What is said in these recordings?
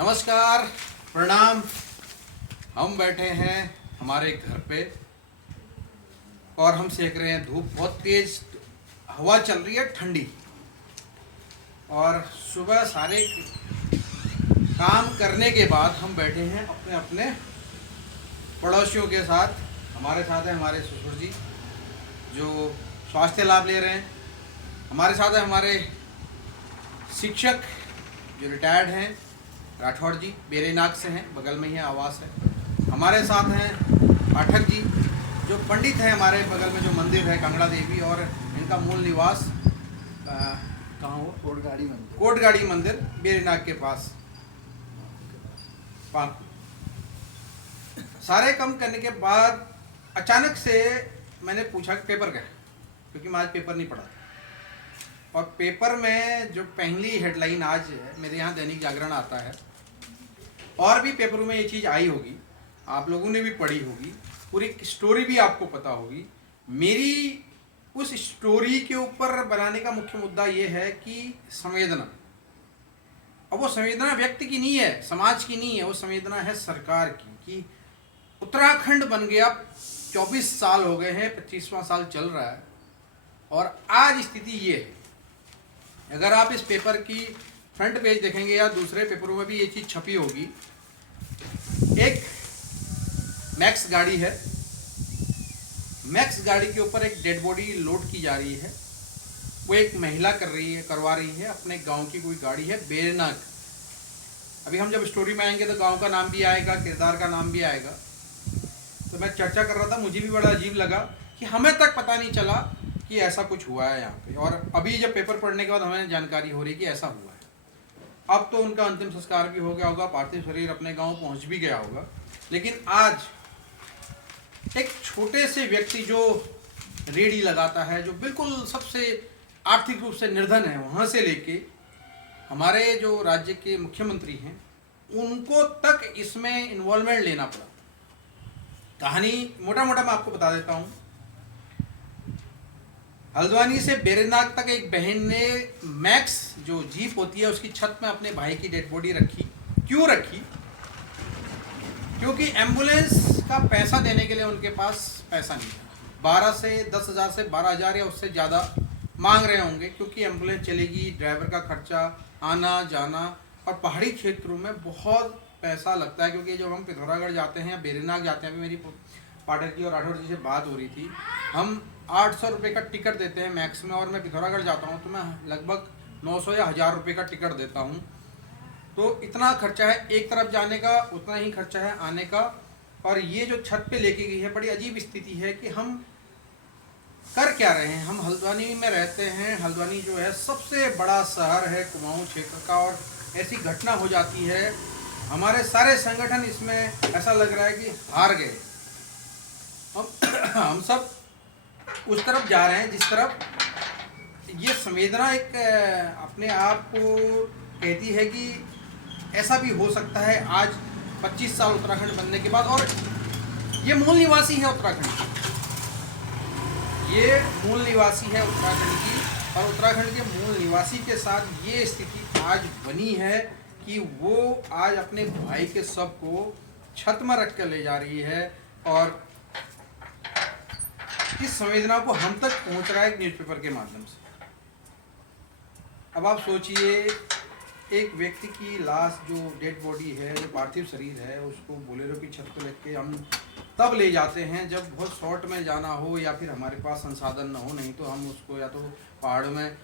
नमस्कार, प्रणाम। हम बैठे हैं हमारे घर पे और हम सेक रहे हैं धूप। बहुत तेज हवा चल रही है, ठंडी। और सुबह सारे काम करने के बाद हम बैठे हैं अपने अपने पड़ोसियों के साथ। हमारे साथ है हमारे ससुर जी जो स्वास्थ्य लाभ ले रहे हैं। हमारे साथ है हमारे शिक्षक जो रिटायर्ड हैं, राठौड़ जी, बेरेनाग से हैं, बगल में ही आवास है। हमारे साथ हैं पाठक जी जो पंडित हैं, हमारे बगल में जो मंदिर है कांगड़ा देवी, और इनका मूल निवास कहाँ हो? कोटगाड़ी मंदिर बेरेनाग के पास, पांकू। सारे काम करने के बाद अचानक से मैंने पूछा कि पेपर क्या है, क्योंकि मैं आज पेपर नहीं पढ़ा। और पेपर में जो पहली हेडलाइन आज है, मेरे यहाँ दैनिक जागरण आता है, और भी पेपरों में ये चीज़ आई होगी, आप लोगों ने भी पढ़ी होगी, पूरी स्टोरी भी आपको पता होगी। मेरी उस स्टोरी के ऊपर बनाने का मुख्य मुद्दा ये है कि संवेदना। अब वो संवेदना व्यक्ति की नहीं है, समाज की नहीं है, वो संवेदना है सरकार की। कि उत्तराखंड बन गया, 24 साल हो गए हैं, 25वां साल चल रहा है, और आज स्थिति ये है। अगर आप इस पेपर की फ्रंट पेज देखेंगे या दूसरे पेपरों में भी ये चीज़ छपी होगी, एक मैक्स गाड़ी है, मैक्स गाड़ी के ऊपर एक डेड बॉडी लोड की जा रही है। वो एक महिला करवा रही है, अपने गांव की कोई गाड़ी है, बेरनाग। अभी हम जब स्टोरी में आएंगे तो गांव का नाम भी आएगा, किरदार का नाम भी आएगा। तो मैं चर्चा कर रहा था, मुझे भी बड़ा अजीब लगा कि हमें तक पता नहीं चला कि ऐसा कुछ हुआ है यहाँ पे। और अभी जब पेपर पढ़ने के बाद हमें जानकारी हो रही कि ऐसा हुआ है। अब तो उनका अंतिम संस्कार भी हो गया होगा, पार्थिव शरीर अपने गांव पहुंच भी गया होगा। लेकिन आज एक छोटे से व्यक्ति जो रेडी लगाता है, जो बिल्कुल सबसे आर्थिक रूप से निर्धन है, वहां से लेके हमारे जो राज्य के मुख्यमंत्री हैं, उनको तक इसमें इन्वॉल्वमेंट लेना पड़ा। कहानी मोटा मोटा मैं आपको बता देता हूं। हल्द्वानी से बेरनाग तक एक बहन ने मैक्स जो जीप होती है उसकी छत में अपने भाई की डेड बॉडी रखी। क्यों रखी? क्योंकि एम्बुलेंस का पैसा देने के लिए उनके पास पैसा नहीं था। 12 से 10,000 से 12,000 या उससे ज़्यादा मांग रहे होंगे, क्योंकि एम्बुलेंस चलेगी, ड्राइवर का खर्चा, आना जाना, और पहाड़ी क्षेत्रों में बहुत पैसा लगता है। क्योंकि जब हम पिथौरागढ़ जाते हैं या बेरनाग जाते हैं, अभी मेरी पाठक जी और राठौड़ जी से बात हो रही थी, हम 800 रुपये का टिकट देते हैं मैक्स में, और मैं पिथौरागढ़ जाता हूँ तो मैं लगभग 900 या 1000 रुपये का टिकट देता हूँ। तो इतना खर्चा है एक तरफ जाने का, उतना ही खर्चा है आने का। और ये जो छत पे लेके गई है, बड़ी अजीब स्थिति है कि हम कर क्या रहे हैं। हम हल्द्वानी में रहते हैं, हल्द्वानी जो है सबसे बड़ा शहर है कुमाऊं क्षेत्र का, और ऐसी घटना हो जाती है, हमारे सारे संगठन इसमें ऐसा लग रहा है कि हार गए। हम सब उस तरफ जा रहे हैं जिस तरफ ये संवेदना एक अपने आप को कहती है कि ऐसा भी हो सकता है। आज 25 साल उत्तराखंड बनने के बाद, और ये मूल निवासी है उत्तराखंड की, ये मूल निवासी है उत्तराखंड की, और उत्तराखंड के मूल निवासी के साथ ये स्थिति आज बनी है कि वो आज अपने भाई के शव को छत में रख कर ले जा रही है। और इस संवेदना को हम तक पहुंच रहा है एक न्यूज़पेपर के माध्यम से। अब आप सोचिए, एक व्यक्ति की लाश, जो डेड बॉडी है, जो पार्थिव शरीर है, उसको बोलेरो की छत पर लेके हम तब ले जाते हैं जब बहुत शॉर्ट में जाना हो, या फिर हमारे पास संसाधन न हो। नहीं तो हम उसको या तो पहाड़ में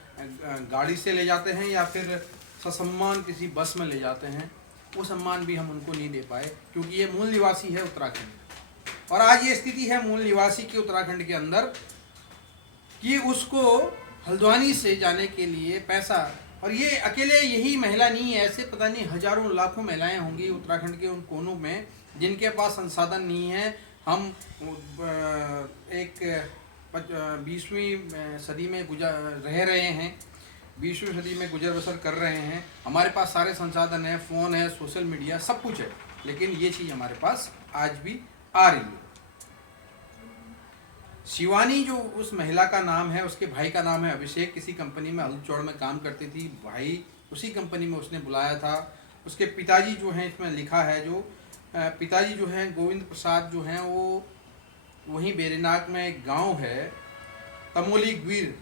गाड़ी से ले जाते हैं, या फिर ससम्मान किसी बस में ले जाते हैं। वो सम्मान भी हम उनको नहीं दे पाए, क्योंकि ये मूल निवासी है उत्तराखंड। और आज ये स्थिति है मूल निवासी की उत्तराखंड के अंदर कि उसको हल्द्वानी से जाने के लिए पैसा, और ये अकेले यही महिला नहीं है, ऐसे पता नहीं हजारों लाखों महिलाएं होंगी उत्तराखंड के उन कोनों में जिनके पास संसाधन नहीं है। हम एक 20वीं सदी में रह रहे हैं, 20वीं सदी में गुजर बसर कर रहे हैं। हमारे पास सारे संसाधन हैं, फ़ोन है, सोशल मीडिया, सब कुछ है, लेकिन ये चीज़ हमारे पास आज भी आ रही है। शिवानी जो उस महिला का नाम है, उसके भाई का नाम है अभिषेक, किसी कंपनी में हल्दचौड़ में काम करती थी। भाई उसी कंपनी में उसने बुलाया था, उसके पिताजी जो हैं, इसमें लिखा है जो पिताजी जो हैं गोविंद प्रसाद जो हैं वो वहीं बेरीनाग में एक गांव है तमोली ग्वीर।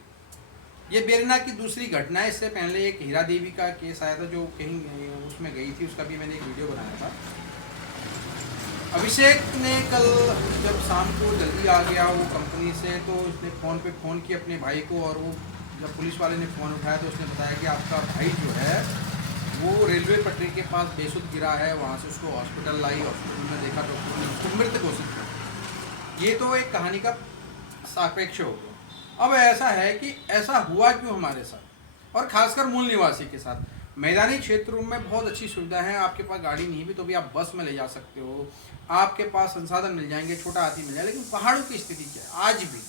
ये बेरीनाग की दूसरी घटना है। इससे पहले एक हीरा देवी का केस आया था जो कहीं उसमें गई थी, उसका भी मैंने एक वीडियो बनाया था। अभिषेक ने कल जब शाम को जल्दी आ गया वो कंपनी से, तो उसने फ़ोन पे फ़ोन किया अपने भाई को, और वो जब पुलिस वाले ने फ़ोन उठाया तो उसने बताया कि आपका भाई जो है वो रेलवे पटरी के पास बेसुध गिरा है। वहाँ से उसको हॉस्पिटल लाई, हॉस्पिटल में देखा डॉक्टर ने उसको मृत घोषित किया। ये तो एक कहानी का सापेक्ष हो गया। अब ऐसा है कि ऐसा हुआ क्यों हमारे साथ, और ख़ासकर मूल निवासी के साथ। मैदानी क्षेत्रों में बहुत अच्छी सुविधा है, आपके पास गाड़ी नहीं भी तो भी आप बस में ले जा सकते हो, आपके पास संसाधन मिल जाएंगे, छोटा हाथी मिल जाए। लेकिन पहाड़ों की स्थिति क्या है आज भी,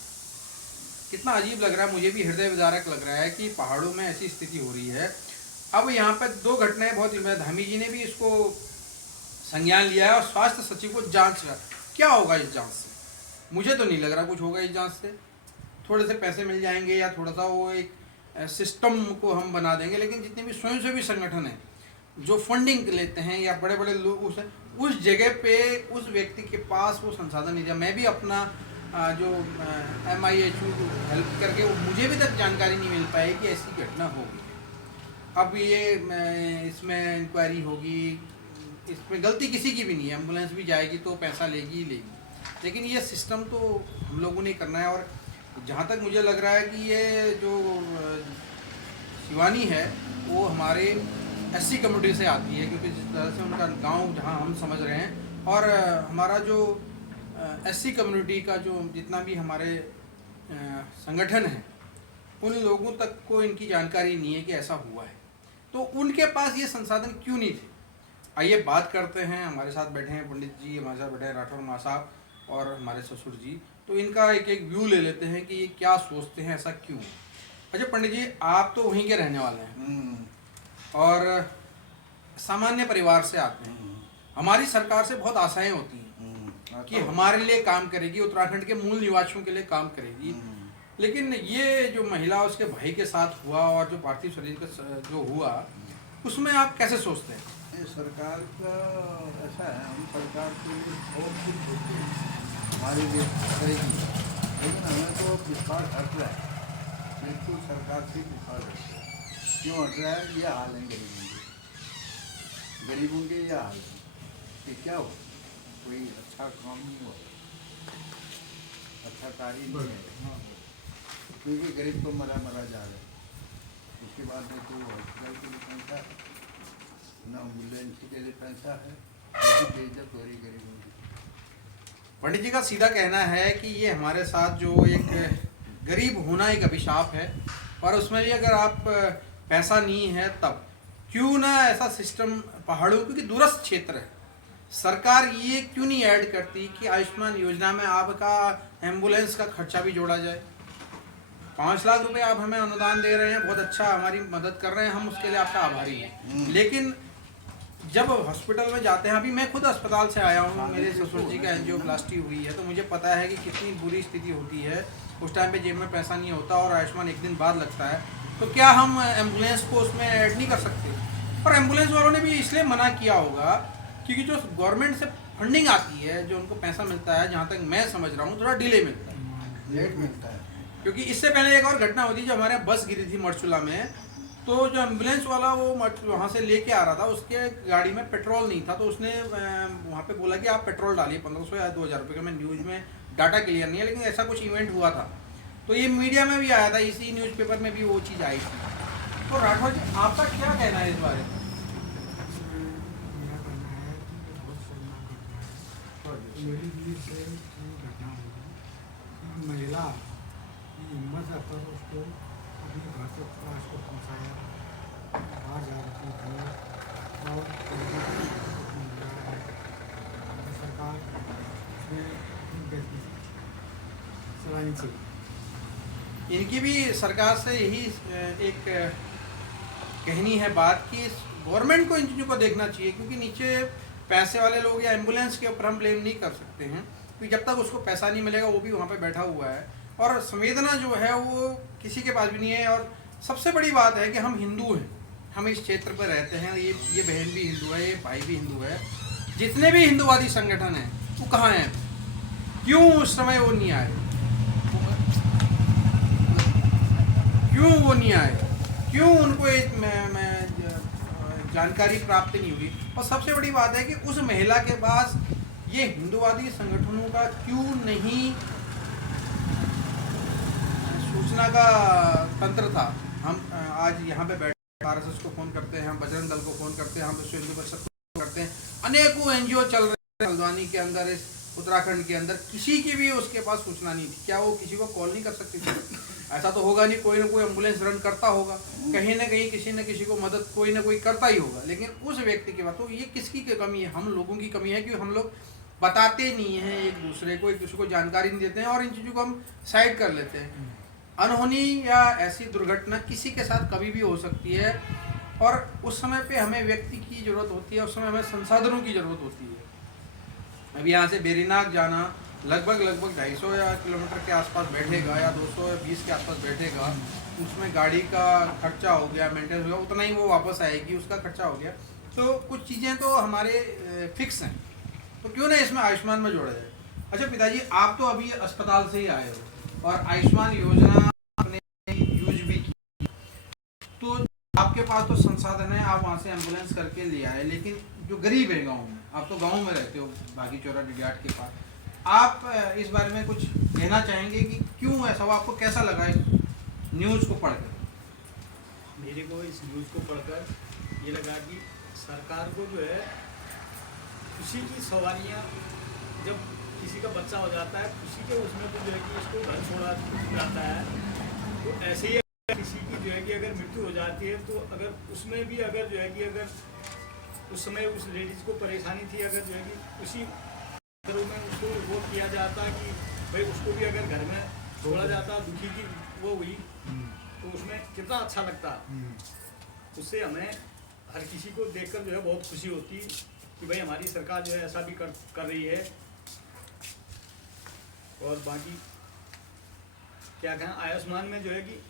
कितना अजीब लग रहा है, मुझे भी हृदय विदारक लग रहा है कि पहाड़ों में ऐसी स्थिति हो रही है। अब यहाँ पर दो घटनाएं बहुत, धामी जी ने भी इसको संज्ञान लिया है और स्वास्थ्य सचिव को जांच का क्या होगा इस जांच से। मुझे तो नहीं लग रहा कुछ होगा इस जांच से। थोड़े से पैसे मिल जाएंगे या थोड़ा सा वो एक सिस्टम को हम बना देंगे, लेकिन जितने भी स्वयंसेवी संगठन हैं जो फंडिंग लेते हैं या बड़े बड़े लोग उस जगह पे उस व्यक्ति के पास वो संसाधन नहीं दिया। मैं भी अपना जो MIHU हेल्प करके मुझे भी तक जानकारी नहीं मिल पाई कि ऐसी घटना होगी। अब ये इसमें इंक्वायरी होगी, इसमें गलती किसी की भी नहीं है, एम्बुलेंस भी जाएगी तो पैसा लेगी ही लेगी, लेकिन ये सिस्टम तो हम लोगों ने करना है। और जहाँ तक मुझे लग रहा है कि ये जो शिवानी है वो हमारे SC कम्युनिटी से आती है, क्योंकि जिस तरह से उनका गांव जहाँ हम समझ रहे हैं, और हमारा जो SC कम्युनिटी का जो जितना भी हमारे संगठन है उन लोगों तक को इनकी जानकारी नहीं है कि ऐसा हुआ है, तो उनके पास ये संसाधन क्यों नहीं थे। आइए बात करते हैं। हमारे साथ बैठे हैं पंडित जी, हमारे साथ बैठे हैं राठौर माँ साहब और हमारे ससुर जी, तो इनका एक एक व्यू ले लेते हैं कि ये क्या सोचते हैं, ऐसा क्यों। अच्छा पंडित जी, आप तो वहीं के रहने वाले हैं और सामान्य परिवार से आते हैं। हमारी सरकार से बहुत आशाएं होती हैं कि हमारे लिए काम करेगी, उत्तराखंड के मूल निवासियों के लिए काम करेगी, लेकिन ये जो महिला उसके भाई के साथ हुआ और जो पार्थिव शरीर का जो हुआ उसमें आप कैसे सोचते हैं? सरकार का ऐसा है, हम सरकार के लिए बहुत कुछ सोचते हैं, हमारे लिए करेगी, लेकिन हमें तो विश्वास हट रहा है, बिल्कुल सरकार से विश्वास हट रहा है। क्यों हट रहा है? ये हाल है गरीबों के ये हाल है कि क्या हो, कोई अच्छा काम नहीं हुआ, अच्छा कार्य नहीं है, क्योंकि गरीब तो मरा जा रहा है। उसके बाद में तो हॉस्पिटल के लिए पैसा है ना, एम्बुलेंस के लिए पैसा है, बेइज्जत हो रही गरीबों की। पंडित जी का सीधा कहना है कि ये हमारे साथ जो एक गरीब होना एक अभिशाप है, और उसमें भी अगर आप पैसा नहीं है तब क्यों ना ऐसा सिस्टम पहाड़ों, क्योंकि दूरस्थ क्षेत्र है, सरकार ये क्यों नहीं ऐड करती कि आयुष्मान योजना में आपका एम्बुलेंस का खर्चा भी जोड़ा जाए। 5 लाख रुपए आप हमें अनुदान दे रहे हैं, बहुत अच्छा हमारी मदद कर रहे हैं, हम उसके लिए आपका आभारी हैं, लेकिन जब हॉस्पिटल में जाते हैं, अभी मैं खुद अस्पताल से आया हूँ, मेरे ससुर जी का एंजियोप्लास्टी हुई है, तो मुझे पता है कि कितनी बुरी स्थिति होती है। उस टाइम पे जेब में पैसा नहीं होता और आयुष्मान एक दिन बाद लगता है, तो क्या हम एम्बुलेंस को उसमें ऐड नहीं कर सकते? और एम्बुलेंस वालों ने भी इसलिए मना किया होगा क्योंकि जो गवर्नमेंट से फंडिंग आती है, जो उनको पैसा मिलता है, जहाँ तक मैं समझ रहा हूँ थोड़ा डिले मिलता है, लेट मिलता है। क्योंकि इससे पहले एक और घटना हुई थी, जो हमारे बस गिरी थी मरचुला में, तो जो एम्बुलेंस वाला वो वहाँ से लेके आ रहा था, उसके गाड़ी में पेट्रोल नहीं था, तो उसने वहाँ पे बोला कि आप पेट्रोल डालिए 1500 या 2000 रुपये का। मैं न्यूज़ में डाटा क्लियर नहीं है, लेकिन ऐसा कुछ इवेंट हुआ था, तो ये मीडिया में भी आया था, इसी न्यूज़पेपर में भी वो चीज़ आई थी। तो राठौर जी, आपका क्या कहना है इस बारे में? महिला की हिम्मत रखकर उसको अपने घर से लाश को पहुँचाया, बाहर जा रही थी और सरकार चलानी चाहिए। इनकी भी सरकार से यही एक कहनी है बात कि गवर्नमेंट को इन चीज़ों को देखना चाहिए, क्योंकि नीचे पैसे वाले लोग या एम्बुलेंस के ऊपर हम ब्लेम नहीं कर सकते हैं, क्योंकि जब तक उसको पैसा नहीं मिलेगा वो भी वहाँ पे बैठा हुआ है, और संवेदना जो है वो किसी के पास भी नहीं है। और सबसे बड़ी बात है कि हम हिंदू हैं, हम इस क्षेत्र पर रहते हैं, ये बहन भी हिंदू है, ये भाई भी हिंदू है, जितने भी हिंदुवादी संगठन हैं वो कहाँ हैं? क्यों उस समय वो नहीं आए? क्यों वो नहीं आए? क्यों उनको एक जानकारी प्राप्त नहीं हुई? और सबसे बड़ी बात है कि उस महिला के पास ये हिंदुवादी संगठनों का क्यों नहीं सूचना का तंत्र था? हम आज यहाँ पे बैठे आरएसएस को फ़ोन करते हैं, हम बजरंग दल को फ़ोन करते हैं, हम विश्व हिंदू परिषद को करते हैं, अनेकों एनजीओ चल रहे हैं हल्द्वानी के अंदर, इस उत्तराखंड के अंदर, किसी की भी उसके पास सूचना नहीं थी। क्या वो किसी को कॉल नहीं कर सकती थी? ऐसा तो होगा नहीं, कोई ना कोई एम्बुलेंस रन करता होगा, कहीं ना कहीं किसी न किसी को मदद कोई ना कोई करता ही होगा। लेकिन उस व्यक्ति के पास तो ये किसकी कमी है? हम लोगों की कमी है कि हम लोग बताते नहीं हैं एक दूसरे को, एक दूसरे को जानकारी नहीं देते हैं और इन चीज़ों को हम साइड कर लेते हैं। अनहोनी या ऐसी दुर्घटना किसी के साथ कभी भी हो सकती है और उस समय पे हमें व्यक्ति की ज़रूरत होती है, उस समय हमें संसाधनों की ज़रूरत होती है। अभी यहाँ से बेरीनाग जाना लगभग 250 किलोमीटर के आसपास बैठेगा या 220 के आसपास बैठेगा, उसमें गाड़ी का खर्चा हो गया, मेंटेनेंस हो गया, उतना ही वो वापस आएगी, उसका खर्चा हो गया। तो कुछ चीज़ें तो हमारे फिक्स हैं, तो क्यों ना इसमें आयुष्मान में जोड़ा जाए। अच्छा पिताजी, आप तो अभी अस्पताल से ही आए हो और आयुष्मान योजना आपने यूज भी की, तो आपके पास तो संसाधन है, आप वहाँ से एम्बुलेंस करके ले आए, लेकिन जो गरीब है गाँव में, आप तो गाँव में रहते हो बागी चौरा डिडियाट के पास, आप इस बारे में कुछ कहना चाहेंगे कि क्यों ऐसा हुआ? आपको कैसा लगा इस न्यूज़ को पढ़कर? मेरे को इस न्यूज़ को पढ़कर ये लगा कि सरकार को जो है खुशी की सवारियाँ, जब किसी का बच्चा हो जाता है खुशी के उसमें तो जो है कि उसको घर छोड़ा जाता है, तो ऐसे ही किसी की जो है कि अगर मृत्यु हो जाती है तो अगर उसमें भी अगर जो है कि अगर उस समय उस लेडीज़ को परेशानी थी, अगर जो है कि उसी घरों में उसको वो किया जाता कि भाई उसको भी अगर घर में छोड़ा जाता, दुखी की वो हुई, तो उसमें कितना अच्छा लगता। उससे हमें हर किसी को देखकर जो है बहुत खुशी होती कि भाई हमारी सरकार जो है ऐसा भी कर रही है। और बाकी क्या कहें, आयुष्मान में जो है कि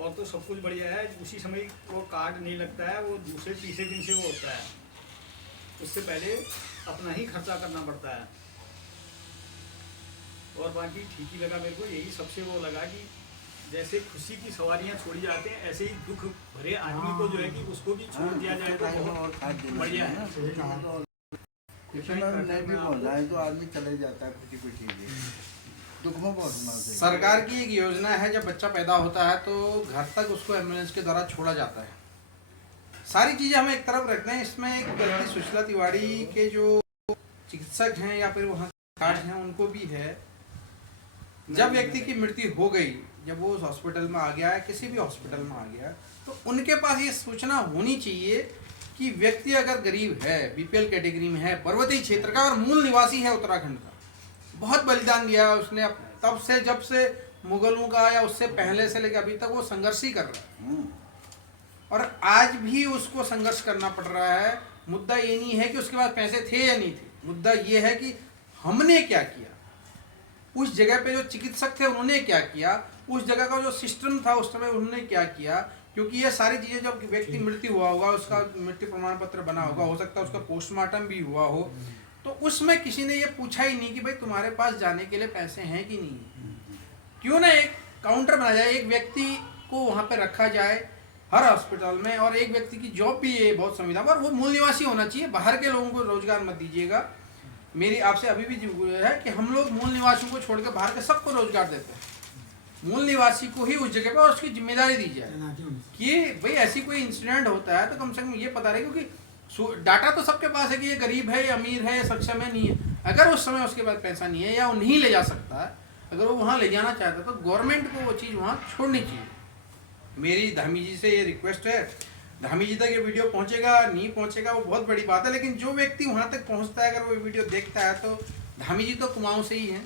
और तो सब कुछ बढ़िया है, उसी समय वो कार्ड नहीं लगता है, वो दूसरे तीसरे दिन से वो होता है, उससे पहले अपना ही खर्चा करना पड़ता है। और बाकी ठीक ही लगा मेरे को, यही सबसे वो लगा कि जैसे खुशी की सवारियां छोड़ी जाते हैं, ऐसे ही दुख भरे आदमी को जो है कि उसको भी छोड़ दिया जाए तो बहुत बढ़िया है। तो आदमी चले जाता है खुशी खुशी के, दुख में बहुत मरते। सरकार की एक योजना है, जब बच्चा पैदा होता है तो घर तक उसको एम्बुलेंस के द्वारा छोड़ा जाता है। सारी चीज़ें हम एक तरफ रखते हैं, इसमें एक गलती सुशीला तिवारी के जो चिकित्सक हैं या फिर वहाँ कार्ड हैं उनको भी है। जब व्यक्ति की मृत्यु हो गई, जब वो उस हॉस्पिटल में आ गया है, किसी भी हॉस्पिटल में आ गया, तो उनके पास ये सूचना होनी चाहिए कि व्यक्ति अगर गरीब है, बीपीएल कैटेगरी में है, पर्वतीय क्षेत्र का और मूल निवासी है उत्तराखंड का, बहुत बलिदान दिया है उसने, तब से जब से मुगलों का या उससे पहले से लेकर अभी तक वो संघर्ष ही कर रहा है और आज भी उसको संघर्ष करना पड़ रहा है। मुद्दा ये नहीं है कि उसके पास पैसे थे या नहीं थे, मुद्दा ये है कि हमने क्या किया, उस जगह पे जो चिकित्सक थे उन्होंने क्या किया, उस जगह का जो सिस्टम था उस समय उन्होंने क्या किया। क्योंकि ये सारी चीज़ें, जब व्यक्ति मृत्यु हुआ होगा, उसका मृत्यु प्रमाण पत्र बना होगा, हो सकता है उसका पोस्टमार्टम भी हुआ हो, तो उसमें किसी ने ये पूछा ही नहीं कि भाई तुम्हारे पास जाने के लिए पैसे हैं कि नहीं। क्यों ना एक काउंटर बनाया जाए, एक व्यक्ति को वहाँ पे रखा जाए हर हॉस्पिटल में, और एक व्यक्ति की जॉब भी है बहुत संविधा पर, वो मूल निवासी होना चाहिए, बाहर के लोगों को रोजगार मत दीजिएगा। मेरी आपसे अभी भी है कि हम लोग मूल निवासियों को छोड़ के बाहर के सबको रोजगार देते हैं, मूल निवासी को ही उस जगह पर उसकी जिम्मेदारी दी जाए कि भाई ऐसी कोई इंसिडेंट होता है तो कम से कम ये पता रहे, क्योंकि डाटा तो सबके पास है कि ये गरीब है, या अमीर है, या सक्षम है, नहीं है। अगर उस समय उसके पास पैसा नहीं है या वो नहीं ले जा सकता है, अगर वो वहाँ ले जाना चाहता है तो गवर्नमेंट को वो चीज़ वहाँ छोड़नी चाहिए। मेरी धामी जी से ये रिक्वेस्ट है, धामी जी तक ये वीडियो पहुँचेगा नहीं पहुँचेगा वो बहुत बड़ी बात है, लेकिन जो व्यक्ति वहाँ तक पहुँचता है, अगर वो वीडियो देखता है, तो धामी जी तो कुमाऊँ से ही हैं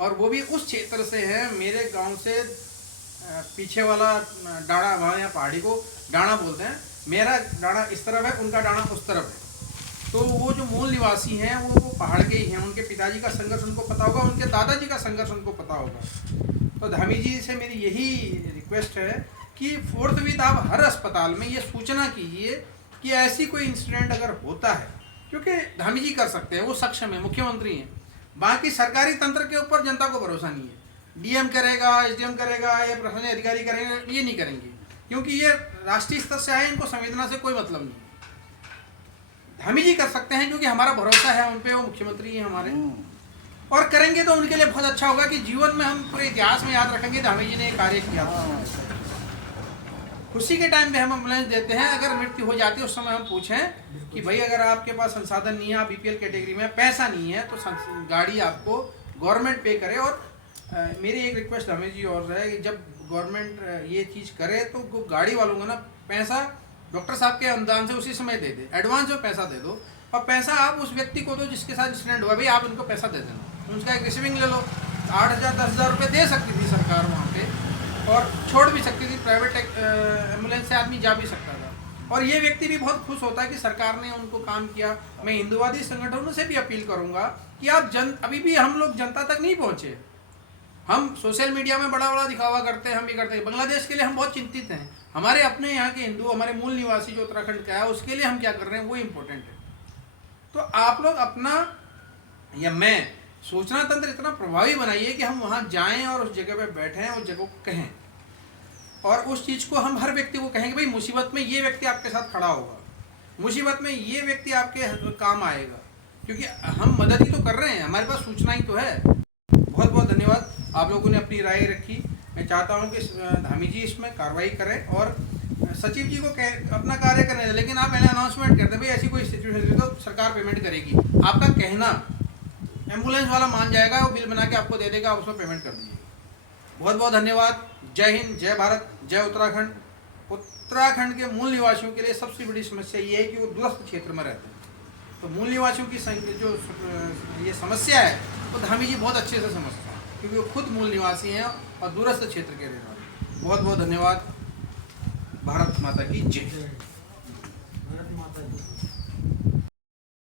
और वो भी उस क्षेत्र से हैं, मेरे गांव से पीछे वाला डाड़ा, वहाँ यहाँ पहाड़ी को डाणा बोलते हैं, मेरा डाणा इस तरफ है, उनका डाणा उस तरफ है। तो वो जो मूल निवासी हैं वो पहाड़ के ही हैं, उनके पिताजी का संघर्ष उनको पता होगा, उनके दादाजी का संघर्ष उनको पता होगा। तो धामी जी से मेरी यही रिक्वेस्ट है कि फोर्थविथ आप हर अस्पताल में ये सूचना कीजिए कि ऐसी कोई इंसिडेंट अगर होता है, क्योंकि धामी जी कर सकते हैं, वो सक्षम है, मुख्यमंत्री हैं, बाकी सरकारी तंत्र के ऊपर जनता को भरोसा नहीं है। डीएम करेगा, एसडीएम करेगा या प्रशासनिक अधिकारी करेंगे, ये नहीं करेंगे, क्योंकि ये राष्ट्रीय स्तर से आए, इनको संवेदना से कोई मतलब नहीं है। धामी जी कर सकते हैं क्योंकि हमारा भरोसा है उन पे, वो मुख्यमंत्री हैं हमारे, और करेंगे तो उनके लिए बहुत अच्छा होगा कि जीवन में हम पूरे इतिहास में याद रखेंगे धामी जी ने ये कार्य किया था। खुशी के टाइम पे हम एम्बुलेंस देते हैं, अगर मृत्यु हो जाती है उस समय हम पूछें कि भाई अगर आपके पास संसाधन नहीं है, आप बीपीएल कैटेगरी में, पैसा नहीं है, तो गाड़ी आपको गवर्नमेंट पे करे। और मेरी एक रिक्वेस्ट हमें जी और है कि जब गवर्नमेंट ये चीज़ करे तो गाड़ी वालों को ना पैसा डॉक्टर साहब के अनुदान से उसी समय दे दे, एडवांस में पैसा दे दो, और पैसा आप उस व्यक्ति को दो जिसके साथ इंसिडेंट हुआ, भाई आप उनको पैसा दे देना, उनका एक रिसीविंग ले लो। 8,000 10,000 रुपये दे सकती थी सरकार वहाँ पे, और छोड़ भी सकती थी, प्राइवेट एम्बुलेंस से आदमी जा भी सकता था, और ये व्यक्ति भी बहुत खुश होता है कि सरकार ने उनको काम किया। मैं हिंदुवादी संगठनों से भी अपील करूंगा कि आप अभी भी हम लोग जनता तक नहीं पहुंचे, हम सोशल मीडिया में बड़ा बड़ा दिखावा करते हैं, हम भी करते हैं। बांग्लादेश के लिए हम बहुत चिंतित हैं, हमारे अपने यहाँ के हिंदू, हमारे मूल निवासी जो उत्तराखंड का है, उसके लिए हम क्या कर रहे हैं वो इम्पोर्टेंट है। तो आप लोग अपना या मैं सूचना तंत्र इतना प्रभावी बनाइए कि हम वहाँ जाएं और उस जगह पे बैठें, उस जगह को कहें, और उस चीज़ को हम हर व्यक्ति को कहें कि भाई मुसीबत में ये व्यक्ति आपके साथ खड़ा होगा, मुसीबत में ये व्यक्ति आपके काम आएगा, क्योंकि हम मदद ही तो कर रहे हैं, हमारे पास सूचना ही तो है। बहुत बहुत धन्यवाद, आप लोगों ने अपनी राय रखी। मैं चाहता हूँ कि धामी जी इसमें कार्रवाई करें और सचिव जी को अपना कार्य करने दें, लेकिन आप पहले अनाउंसमेंट कर दें भाई ऐसी कोई सिचुएशन है तो सरकार पेमेंट करेगी। आपका कहना एम्बुलेंस वाला मान जाएगा, वो बिल बना के आपको दे देगा, आप उसमें पेमेंट कर दीजिए। बहुत बहुत धन्यवाद। जय हिंद, जय भारत, जय उत्तराखंड। उत्तराखंड के मूल निवासियों के लिए सबसे बड़ी समस्या ये है कि वो दूरस्थ क्षेत्र में रहते हैं, तो मूल निवासियों की जो ये समस्या है वो धामी जी बहुत अच्छे से समझते हैं, क्योंकि वो खुद मूल निवासी हैं और दूरस्थ क्षेत्र के रहने वाले। बहुत बहुत धन्यवाद। भारत माता की जय। भारत माता की